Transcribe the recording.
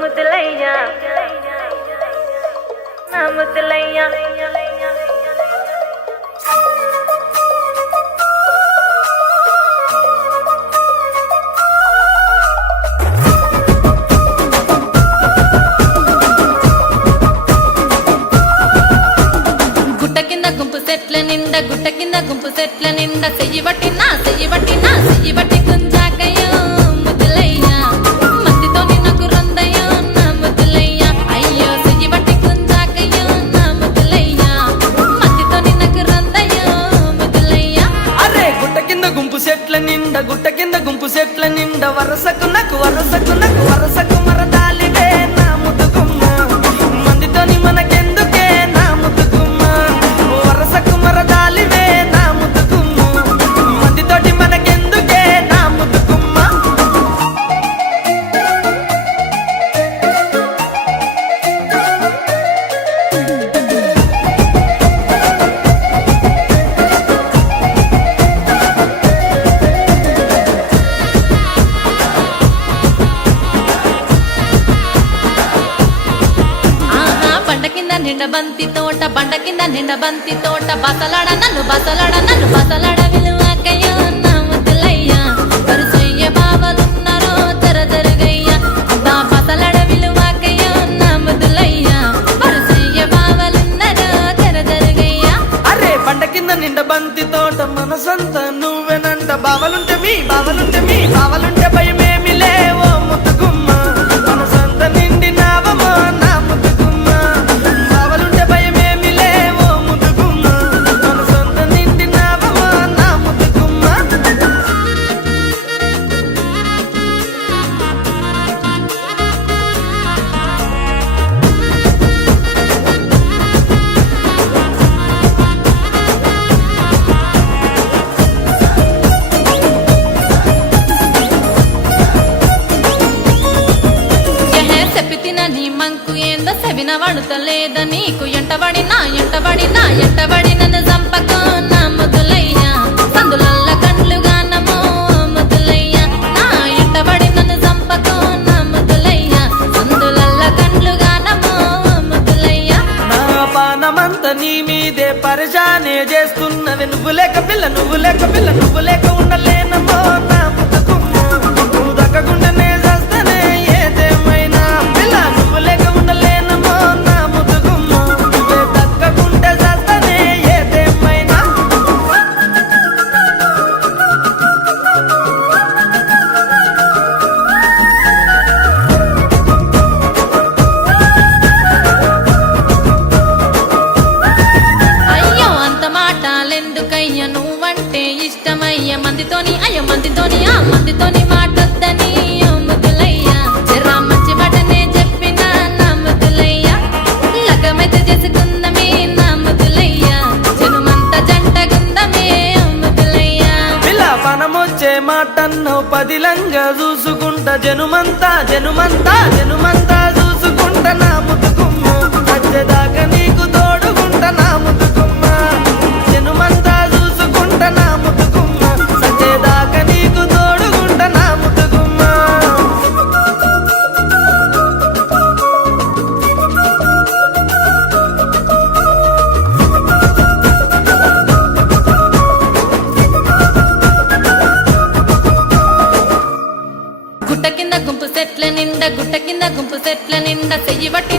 ముద్దులయ్యా నా ముద్దులయ్యా గుట్ట కింద గుంపు సెట్ల నిండా చెయ్యి బట్టి గుంజాకయ్యో ముద్దులయ్యా మత్తితో నాకు రొందయ్యో నా ముద్దులయ్యా అయ్యో చెయ్యి బట్టి గుంజాకయ్యో నా ముద్దులయ్యా మత్తితో నాకు రొందయ్యో ముద్దులయ్యా అరే గుట్ట కింద గుంపు సెట్ల నిండా వరసకు వరసకు మరదాలివే నా ముద్దుగుమ్మ మందితోని మనకెందుకే నా ముద్దుగుమ్మ వరసకు మరదాలివే నా ముద్దుగుమ్మ మందితోటి మనకెందుకే నా ముద్దుగుమ్మ బండ కింద నిండ బంతి తోట బసలాడ నన్ను విలువకయ్యో నా ముద్దులయ్యా వరుసయ్య బావలున్నారో జరగయ్యా అబ్బా బసలాడ విలువకయ్యో నా ముద్దులయ్యా వరుసయ్య బావలున్నారో జరగయ్యా అరే బండ కింద నిండ బంతి తోట మనసంత నువ్వెనంట బావలుంటే భయమేమి లేవో ముద్దుగుమ్మ మనసంత నిండినావమో నా ముద్దుగుమ్మ బావలుంటే భయమేమి లేవో ముద్దుగుమ్మ మనసంత నిండినావమో నా ముద్దుగుమ్మ నీ మంకు ఏందో సెవిన వడుతలేద నీకు ఎంటబడి నన్ను చంపకో నా ముద్దులయ్యా సందులల్ల కండ్లుగా నమో ముద్దులయ్యా నా ఎంటబడి నన్ను చంపకో నా ముద్దులయ్యా సందులల్ల కండ్లుగా నమో ముద్దులయ్యా నా పానమంత నీ మీదే పరిశానే చేస్తున్నది నువ్వు లేక ఉండలేనమో నా ముద్దుగుమ్మ నువ్వు దక్కకుండానే చేస్తానే ఏదేమైనా పిల్ల నువ్వు లేక ఉండలేనమో నా ముద్దుగుమ్మ నువ్వే దక్కకుంటే చేస్తానే ఏదేమైనా అయ్యో అంత మాటలెందుకయ్య నువ్వంటే ఇష్టమయ్య మందితోని మాటొద్దని ముద్దులయ్యా జరా మంచి మాటనే చెప్పిన నా ముద్దులయ్యా లగమైతే చేసుకుందమే నా ముద్దులయ్యా జనుమంతా జంటగుందమే ముద్దులయ్యా పిల్ల పనమొచ్చే మాటన్నో పదిలంగా చూసుకుంటా జనుమంతా చూసుకుంటా నా ముద్దుగుమ్మ వచ్చేదాకా నీకు తోడుకుంటా నా ముద్దుగుమ్మ జనుమంతా చూసుకుంటా నా ముద్దుగుమ్మ సచ్చేదాకా నీకు తోడుకుంటా నా ముద్దుగుమ్మ గుట్ట కింద గుంపు సెట్ల నిండా చెయ్యి బట్టి